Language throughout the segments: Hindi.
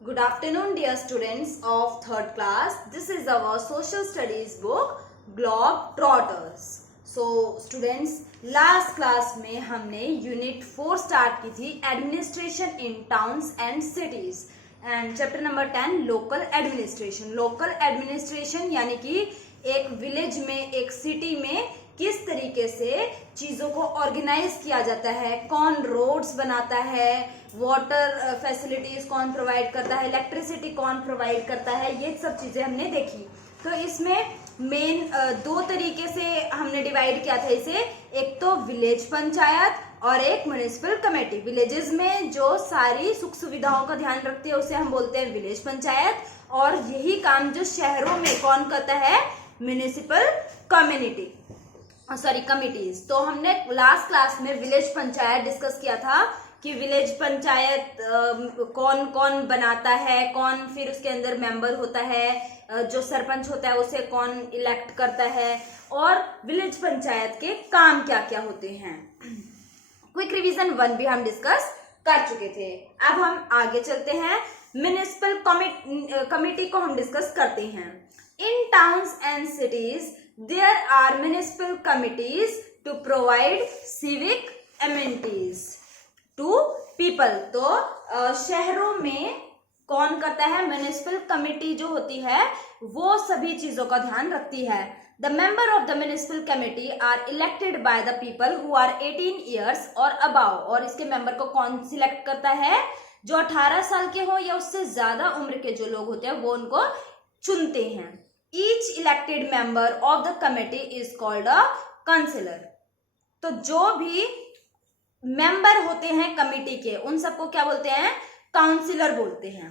Good afternoon, dear students of third class. This is our social studies book, Globetrotters. So, students, last class में हमने यूनिट 4 स्टार्ट की थी, administration in towns and cities, and chapter number 10 local administration. Local administration यानी कि एक विलेज में, एक सिटी में किस तरीके से चीजों को ऑर्गेनाइज किया जाता है, कौन रोड्स बनाता है, वाटर फैसिलिटीज कौन प्रोवाइड करता है, इलेक्ट्रिसिटी कौन प्रोवाइड करता है, ये सब चीजें हमने देखी. तो इसमें मेन दो तरीके से हमने डिवाइड किया था इसे. एक तो विलेज पंचायत और एक म्युनिसिपल कमेटी. विलेजेस में जो सारी सुख सुविधाओं का ध्यान रखती है उसे हम बोलते हैं विलेज पंचायत, और यही काम जो शहरों में कौन करता है, म्युनिसिपल कमिटीज. तो हमने लास्ट क्लास में विलेज पंचायत डिस्कस किया था कि विलेज पंचायत कौन कौन बनाता है, कौन फिर उसके अंदर मेंबर होता है, जो सरपंच होता है उसे कौन इलेक्ट करता है, और विलेज पंचायत के काम क्या क्या होते हैं. क्विक रिवीजन 1 भी हम डिस्कस कर चुके थे. अब हम आगे चलते हैं, म्युनिसिपल कमिटी को हम डिस्कस करते हैं. In towns and cities there are municipal committees to provide civic amenities to people. तो शहरों में कौन करता है, म्युनिसिपल कमिटी जो होती है वो सभी चीजों का ध्यान रखती है. The member of the municipal committee are elected by the people who are 18 years और अबाव. और इसके मेंबर को कौन सिलेक्ट करता है, जो 18 साल के हो या उससे ज्यादा उम्र के जो लोग होते हैं वो उनको चुनते हैं. Each elected member of the committee is called a councillor. तो जो भी मेंबर होते हैं कमिटी के उन सबको क्या बोलते हैं, काउंसिलर बोलते हैं.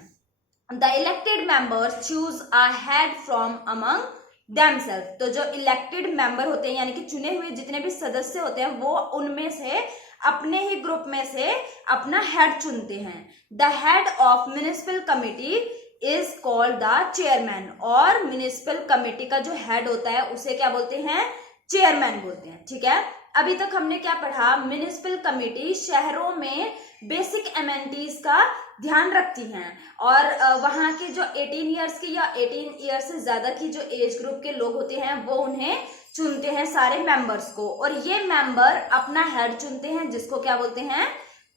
The elected members choose a head from among themselves. तो जो इलेक्टेड मेंबर होते हैं यानी कि चुने हुए जितने भी सदस्य होते हैं वो उनमें से अपने ही ग्रुप में से अपना हेड चुनते हैं. The head of municipal committee is called the chairman. और म्युनिसिपल कमिटी का जो हेड होता है उसे क्या बोलते हैं, चेयरमैन बोलते हैं. ठीक है, अभी तक हमने क्या पढ़ा, म्युनिसिपल कमिटी शहरों में बेसिक एमेनिटीज का ध्यान रखती हैं और वहां के जो 18 ईयर्स के या 18 ईयर्स से ज्यादा की जो एज ग्रुप के लोग होते हैं वो उन्हें चुनते हैं, सारे मेंबर्स को. और ये मेंबर अपना हेड चुनते हैं जिसको क्या बोलते हैं,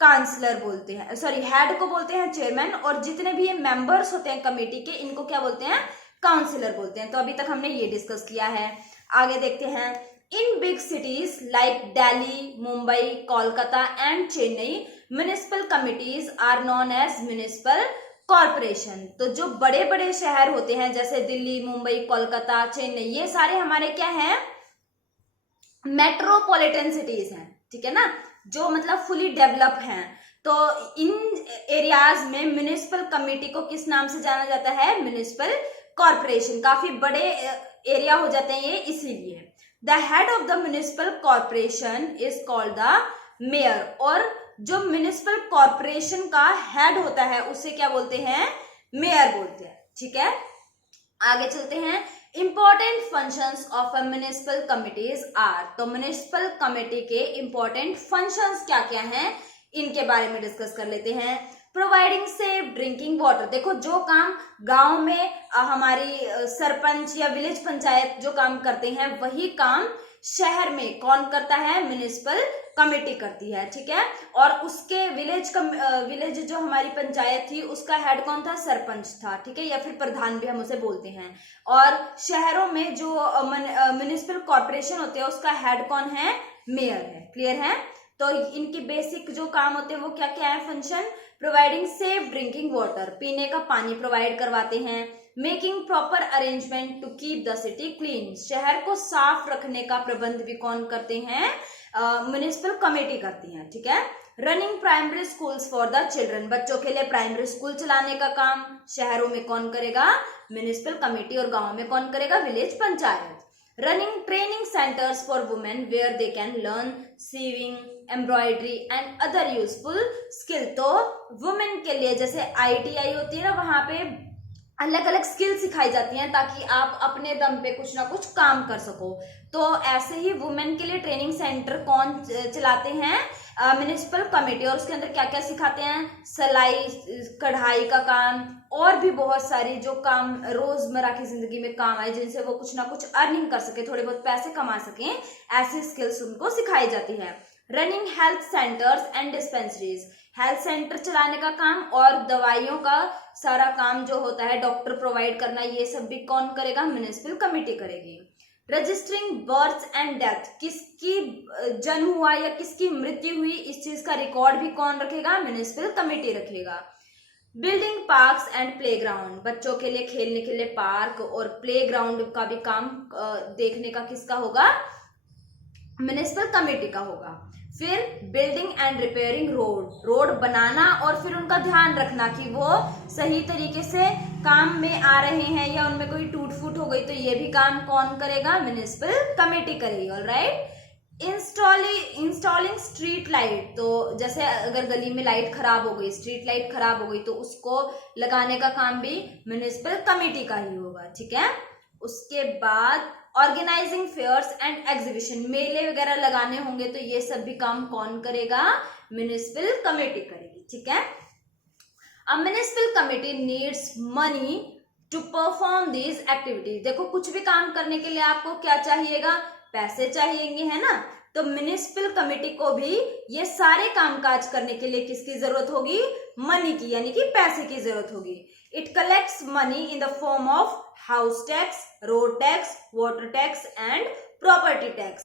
काउंसलर बोलते हैं. हेड को बोलते हैं चेयरमैन, और जितने भी ये मेंबर्स होते हैं कमेटी के इनको क्या बोलते हैं, काउंसलर बोलते हैं. तो अभी तक हमने ये डिस्कस किया है. आगे देखते हैं. In big cities like Delhi, Mumbai, Kolkata and Chennai, municipal committees are known as municipal corporation. तो जो बड़े बड़े शहर होते हैं जैसे दिल्ली, मुंबई, कोलकाता, चेन्नई, ये सारे हमारे क्या हैं, मेट्रोपॉलिटन सिटीज हैं. ठीक है ना, जो मतलब फुली डेवलप हैं. तो इन एरियाज में म्युनिसिपल कमिटी को किस नाम से जाना जाता है, म्युनिसिपल कॉर्पोरेशन. काफी बड़े एरिया हो जाते हैं ये इसीलिए. The head of the municipal corporation is called the mayor. और जो म्युनिसिपल कॉर्पोरेशन का हेड होता है उसे क्या बोलते हैं, मेयर बोलते हैं. ठीक है, आगे चलते हैं. Important functions of a municipal committees are. तो म्युनिसिपल कमिटी के इंपॉर्टेंट फंक्शंस क्या क्या हैं इनके बारे में डिस्कस कर लेते हैं. Providing safe drinking water. देखो, जो काम गांव में हमारी सरपंच या विलेज पंचायत जो काम करते हैं वही काम शहर में कौन करता है, म्युनिसिपल कमेटी करती है. ठीक है, और उसके विलेज जो हमारी पंचायत थी उसका हेड कौन था, सरपंच था. ठीक है, या फिर प्रधान भी हम उसे बोलते हैं. और शहरों में जो म्युनिसिपल कॉर्पोरेशन होते हैं उसका हेड कौन है, मेयर है. क्लियर है. तो इनकी बेसिक जो काम होते हैं वो क्या क्या है, function. Providing safe drinking water, पीने का पानी प्रोवाइड करवाते हैं. Making proper arrangement to keep the city clean. शहर को साफ रखने का प्रबंध भी कौन करते हैं, म्युनिसिपल कमेटी करती है. ठीक है. Running primary schools for the children. बच्चों के लिए प्राइमरी स्कूल चलाने का काम शहरों में कौन करेगा, म्युनिसिपल कमेटी, और गाँव में कौन करेगा, village panchayat. Running training centres for women where they can learn sewing, embroidery and other useful skill. तो वुमेन के लिए जैसे ITI होती है ना, वहां पे अलग अलग स्किल सिखाई जाती हैं ताकि आप अपने दम पे कुछ ना कुछ काम कर सको। तो ऐसे ही वुमेन के लिए ट्रेनिंग सेंटर कौन चलाते हैं? Municipal committee. और उसके अंदर क्या क्या सिखाते हैं? सिलाई कढ़ाई का काम और भी बहुत सारी जो काम रोजमर्रा की जिंदगी में काम आए, जिनसे वो कुछ ना कुछ अर्निंग कर सके, थोड़े बहुत पैसे कमा सकें, ऐसी स्किल्स उनको सिखाई जाती है। Running health centres and dispensaries, health centre चलाने का काम और दवाइयों का सारा काम जो होता है, डॉक्टर प्रोवाइड करना, ये सब भी कौन करेगा? म्युनिसिपल कमेटी करेगी। रजिस्टरिंग बर्थ एंड डेथ, किसकी जन्म हुआ या किसकी मृत्यु हुई, इस चीज का रिकॉर्ड भी कौन रखेगा? म्युनिसिपल कमेटी रखेगा। बिल्डिंग पार्क्स एंड प्लेग्राउंड, बच्चों के लिए खेलने के लिए पार्क और प्लेग्राउंड का भी काम देखने का किसका होगा? म्युनिसिपल कमेटी का होगा। फिर building and repairing road, road बनाना और फिर उनका ध्यान रखना कि वो सही तरीके से काम में आ रहे हैं या उनमें कोई टूट फूट हो गई, तो ये भी काम कौन करेगा? म्युनिसिपल कमेटी करेगी। ऑलराइट। इंस्टॉलिंग स्ट्रीट लाइट, तो जैसे अगर गली में लाइट खराब हो गई, स्ट्रीट लाइट खराब हो गई, तो उसको लगाने का काम भी म्युनिसिपल कमेटी का ही होगा। ठीक है। उसके बाद ऑर्गेनाइजिंग फेयर्स एंड एग्जीबिशन, मेले वगैरह लगाने होंगे, तो ये सब भी काम कौन करेगा? म्युनिसिपल कमेटी करेगी। ठीक है। A municipal committee needs money to perform these activities. देखो, कुछ भी काम करने के लिए आपको क्या चाहिएगा? पैसे चाहिएंगे, है ना। तो म्युनिसिपल कमेटी को भी ये सारे कामकाज करने के लिए किसकी जरूरत होगी? मनी की, यानी कि पैसे की जरूरत होगी। It collects money in the form of house tax, road tax, water tax and property tax.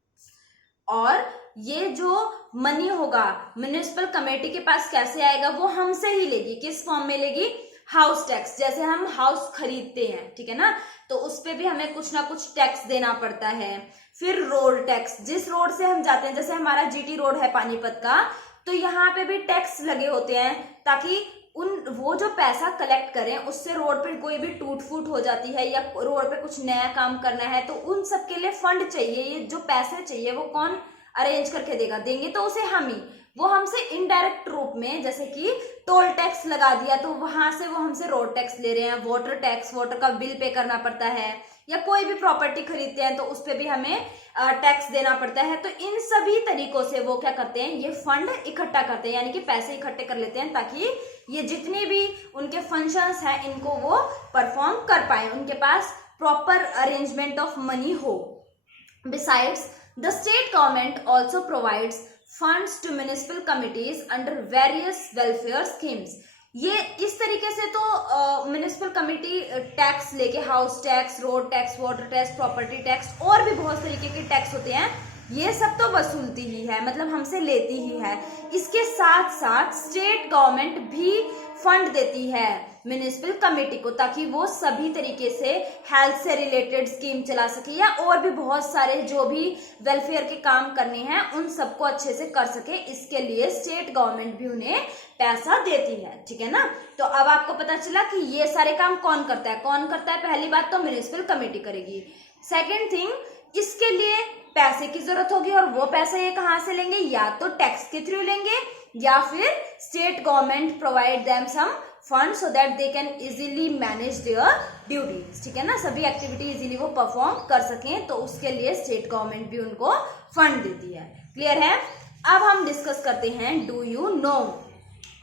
और ये जो मनी होगा म्युनिसिपल कमेटी के पास कैसे आएगा? वो हमसे ही लेगी। किस फॉर्म में लेगी? House tax. जैसे हम हाउस खरीदते हैं, ठीक है ना, तो उस पे भी हमें कुछ ना कुछ टैक्स देना पड़ता है। फिर रोड टैक्स, जिस रोड से हम जाते हैं, जैसे हमारा जीटी रोड है पानीपत का, तो यहाँ पे भी टैक्स लगे होते हैं ताकि वो जो पैसा कलेक्ट करें उससे रोड पे कोई भी टूट फूट हो जाती है या रोड पे कुछ नया काम करना है, तो उन सब के लिए फंड चाहिए। ये जो पैसे चाहिए वो कौन अरेंज करके देगा? देंगे तो उसे हम ही। वो हमसे इनडायरेक्ट रूप में, जैसे कि टोल टैक्स लगा दिया तो वहां से वो हमसे रोड टैक्स ले रहे हैं। वाटर टैक्स, वाटर का बिल पे करना पड़ता है, या कोई भी प्रॉपर्टी खरीदते हैं तो उस पे भी हमें टैक्स देना पड़ता है। तो इन सभी तरीकों से वो क्या करते हैं? ये फंड इकट्ठा करते हैं, यानी कि पैसे इकट्ठे कर लेते हैं ताकि ये जितने भी उनके फंक्शंस हैं इनको वो परफॉर्म कर पाए, उनके पास प्रॉपर अरेंजमेंट ऑफ मनी हो। Besides, the state government also provides funds to municipal committees under various welfare schemes। ये इस तरीके से तो म्युनिसिपल कमेटी टैक्स लेके, house tax, road tax, water tax, property tax और भी बहुत तरीके के टैक्स होते हैं, ये सब तो वसूलती ही है, मतलब हमसे लेती ही है। इसके साथ साथ स्टेट गवर्नमेंट भी फंड देती है म्युनिसिपल कमेटी को, ताकि वो सभी तरीके से हेल्थ से रिलेटेड स्कीम चला सके या और भी बहुत सारे जो भी वेलफेयर के काम करने हैं उन सबको अच्छे से कर सके। इसके लिए स्टेट गवर्नमेंट भी उन्हें पैसा देती है। ठीक है ना। तो अब आपको पता चला कि ये सारे काम कौन करता है। कौन करता है? पहली बात तो म्युनिसिपल कमेटी करेगी। सेकेंड थिंग, इसके लिए पैसे की जरूरत होगी, और वो पैसे ये कहां से लेंगे? या तो टैक्स के थ्रू लेंगे या फिर state government provide them some fund so that they can easily manage their duties. ठीक है ना, सभी एक्टिविटी इजीली वो परफॉर्म कर सकें, तो उसके लिए स्टेट गवर्नमेंट भी उनको फंड देती है। क्लियर है। अब हम डिस्कस करते हैं, do you know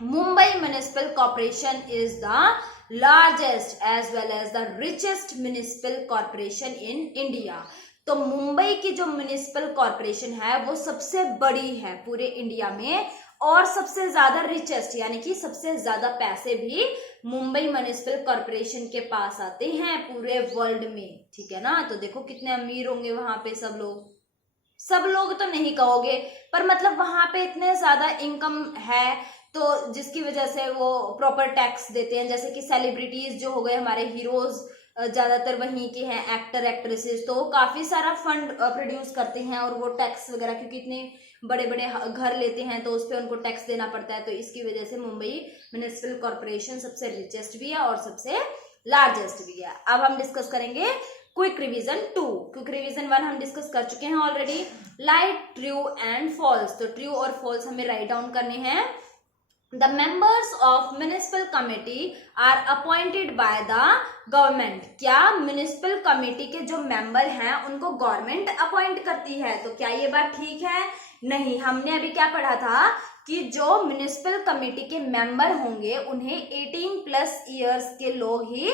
Mumbai municipal corporation is the largest as well as the richest municipal corporation in India. तो मुंबई की जो म्युनिसिपल कॉर्पोरेशन है वो सबसे बड़ी है पूरे इंडिया में, और सबसे ज्यादा रिचेस्ट, यानी कि सबसे ज्यादा पैसे भी मुंबई म्युनिसिपल कॉर्पोरेशन के पास आते हैं पूरे वर्ल्ड में। ठीक है ना। तो देखो कितने अमीर होंगे वहां पे सब लोग। सब लोग तो नहीं कहोगे, पर मतलब वहां पे इतने ज्यादा इनकम है, तो जिसकी वजह से वो प्रॉपर टैक्स देते हैं। जैसे कि सेलिब्रिटीज जो हो गए हमारे हीरोज, ज्यादातर वहीं के हैं, एक्टर एक्ट्रेसेस, तो वो काफी सारा फंड प्रोड्यूस करते हैं, और वो टैक्स वगैरह, क्योंकि इतने बड़े बड़े घर लेते हैं तो उस पर उनको टैक्स देना पड़ता है। तो इसकी वजह से मुंबई म्युनिसिपल कॉर्पोरेशन सबसे रिचेस्ट भी है और सबसे लार्जेस्ट भी है। अब हम डिस्कस करेंगे क्विक रिवीजन 2। क्विक रिवीजन 1 हम डिस्कस कर चुके हैं already. Right, true and false. तो ट्रू और फॉल्स हमें राइट डाउन करने हैं। The members of municipal committee are appointed by the government. क्या म्यूनिसिपल कमेटी के जो मेंबर हैं उनको गवर्नमेंट अपॉइंट करती है? तो क्या ये बात ठीक है? नहीं। हमने अभी क्या पढ़ा था कि जो म्यूनिसिपल कमेटी के मेंबर होंगे उन्हें 18+ ईयर्स के लोग ही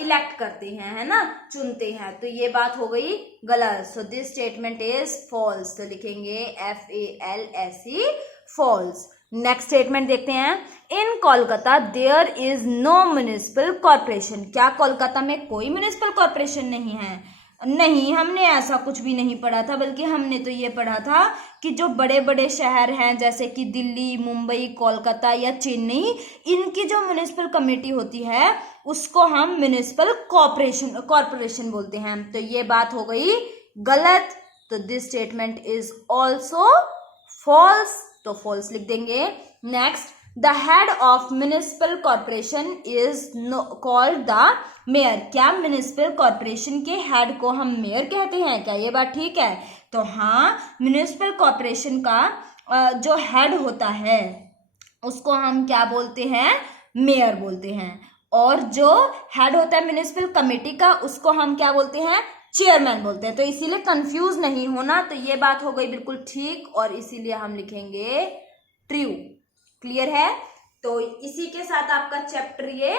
इलेक्ट करते हैं, है ना, चुनते हैं। तो ये बात हो गई गलत। So this statement is false. तो लिखेंगे FALSE, फॉल्स। नेक्स्ट स्टेटमेंट देखते हैं। In Kolkata there is no municipal corporation. क्या कोलकाता में कोई म्यूनिसिपल कॉर्पोरेशन नहीं है? नहीं, हमने ऐसा कुछ भी नहीं पढ़ा था, बल्कि हमने तो ये पढ़ा था कि जो बड़े बड़े शहर हैं जैसे कि दिल्ली, मुंबई, कोलकाता या चेन्नई, इनकी जो म्यूनिसिपल कमेटी होती है उसको हम म्यूनिसिपल कॉर्पोरेशन बोलते हैं। तो ये बात हो गई गलत। तो this statement is also false. तो फॉल्स लिख देंगे। Next, the head of municipal corporation is called the mayor. क्या म्यूनिसिपल कॉर्पोरेशन के हेड को हम मेयर कहते हैं? क्या ये बात ठीक है? तो हाँ, म्यूनिसिपल कॉर्पोरेशन का जो हेड होता है उसको हम क्या बोलते हैं? मेयर बोलते हैं। और जो हेड होता है म्यूनिसिपल कमेटी का उसको हम क्या बोलते हैं? चेयरमैन बोलते हैं। तो इसीलिए कंफ्यूज नहीं होना। तो ये बात हो गई बिल्कुल ठीक, और इसीलिए हम लिखेंगे ट्रू। क्लियर है? तो इसी के साथ आपका चैप्टर ये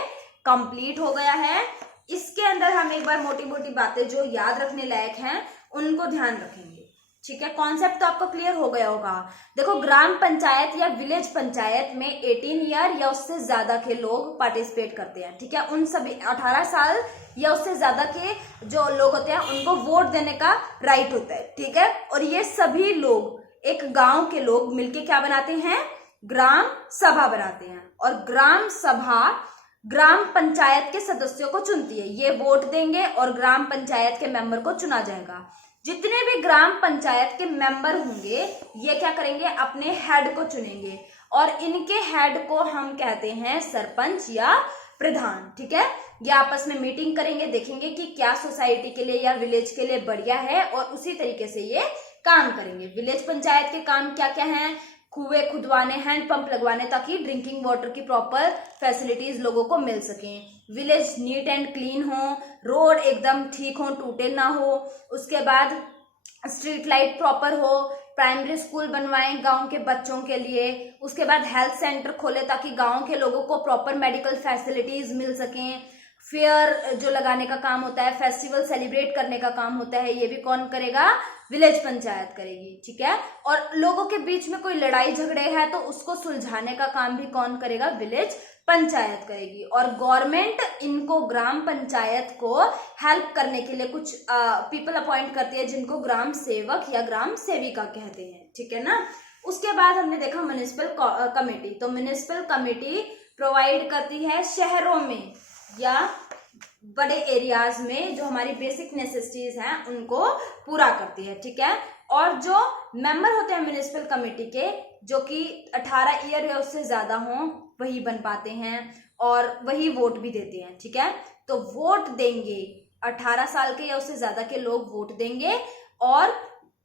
कंप्लीट हो गया है। इसके अंदर हम एक बार मोटी मोटी बातें जो याद रखने लायक हैं उनको ध्यान रखेंगे। ठीक है, कॉन्सेप्ट तो आपको क्लियर हो गया होगा। देखो, ग्राम पंचायत या विलेज पंचायत में 18 ईयर या उससे ज्यादा के लोग पार्टिसिपेट करते हैं। ठीक है, उन सभी 18 साल या उससे ज्यादा के जो लोग होते हैं उनको वोट देने का राइट होता है। ठीक है, और ये सभी लोग एक गांव के लोग मिलके क्या बनाते हैं? ग्राम सभा बनाते हैं। और ग्राम सभा ग्राम पंचायत के सदस्यों को चुनती है। ये वोट देंगे और ग्राम पंचायत के मेंबर को चुना जाएगा। जितने भी ग्राम पंचायत के मेंबर होंगे ये क्या करेंगे? अपने हेड को चुनेंगे, और इनके हेड को हम कहते हैं सरपंच या प्रधान। ठीक है, ये आपस में मीटिंग करेंगे, देखेंगे कि क्या सोसाइटी के लिए या विलेज के लिए बढ़िया है, और उसी तरीके से ये काम करेंगे। विलेज पंचायत के काम क्या क्या हैं? कुएं खुदवाने, हैंडपंप लगवाने, ताकि ड्रिंकिंग वाटर की प्रॉपर फैसिलिटीज लोगों को मिल सकें। विलेज नीट एंड क्लीन हो, रोड एकदम ठीक हो, टूटे ना हो। उसके बाद स्ट्रीट लाइट प्रॉपर हो, प्राइमरी स्कूल बनवाएं गांव के बच्चों के लिए। उसके बाद हेल्थ सेंटर खोले ताकि गांव के लोगों को प्रॉपर मेडिकल फैसिलिटीज मिल सकें। फेयर जो लगाने का काम होता है, फेस्टिवल सेलिब्रेट करने का काम होता है, ये भी कौन करेगा? विलेज पंचायत करेगी। ठीक है, और लोगों के बीच में कोई लड़ाई झगड़े है तो उसको सुलझाने का काम भी कौन करेगा? विलेज पंचायत करेगी। और गवर्नमेंट इनको ग्राम पंचायत को हेल्प करने के लिए कुछ पीपल अपॉइंट करती है जिनको ग्राम सेवक या ग्राम सेविका कहते हैं। ठीक है ना। उसके बाद हमने देखा म्युनिसिपल कमेटी। तो म्युनिसिपल कमेटी प्रोवाइड करती है शहरों में या बड़े एरियाज में जो हमारी बेसिक नेसेसिटीज हैं उनको पूरा करती है। ठीक है, और जो मेंबर होते हैं म्युनिसिपल कमेटी के जो कि 18 ईयर या उससे ज्यादा हों वही बन पाते हैं और वही वोट भी देते हैं। ठीक है, तो वोट देंगे 18 साल के या उससे ज्यादा के लोग वोट देंगे और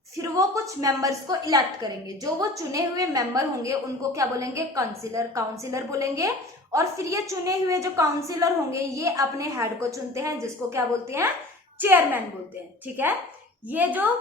फिर वो कुछ मेंबर्स को इलेक्ट करेंगे। जो वो चुने हुए मेंबर होंगे उनको क्या बोलेंगे? काउंसिलर बोलेंगे। और फिर ये चुने हुए जो काउंसिलर होंगे ये अपने हेड को चुनते हैं जिसको क्या बोलते हैं? चेयरमैन बोलते हैं। ठीक है, ये जो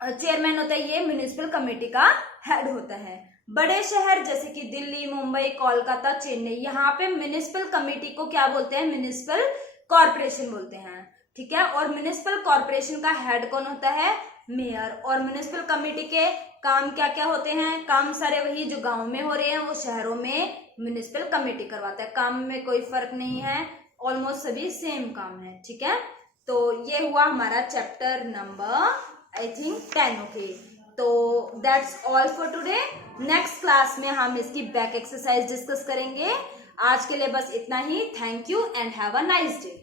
चेयरमैन होता है ये म्युनिसिपल कमेटी का हेड होता है। बड़े शहर जैसे कि दिल्ली, मुंबई, कोलकाता, चेन्नई, यहाँ पे म्युनिसिपल कमेटी को क्या बोलते हैं? म्युनिसिपल कॉर्पोरेशन बोलते हैं। ठीक है, और म्युनिसिपल कॉर्पोरेशन का हेड कौन होता है? मेयर। और म्युनिसिपल कमेटी के काम क्या क्या होते हैं? काम सारे वही जो गांव में हो रहे हैं वो शहरों में म्युनिसिपल कमेटी करवाता है। काम में कोई फर्क नहीं है, ऑलमोस्ट सभी सेम काम है। ठीक है, तो ये हुआ हमारा chapter number I think 10। Okay, तो that's all for today. Next class में हम इसकी बैक एक्सरसाइज डिस्कस करेंगे। आज के लिए बस इतना ही। Thank you and have a nice day.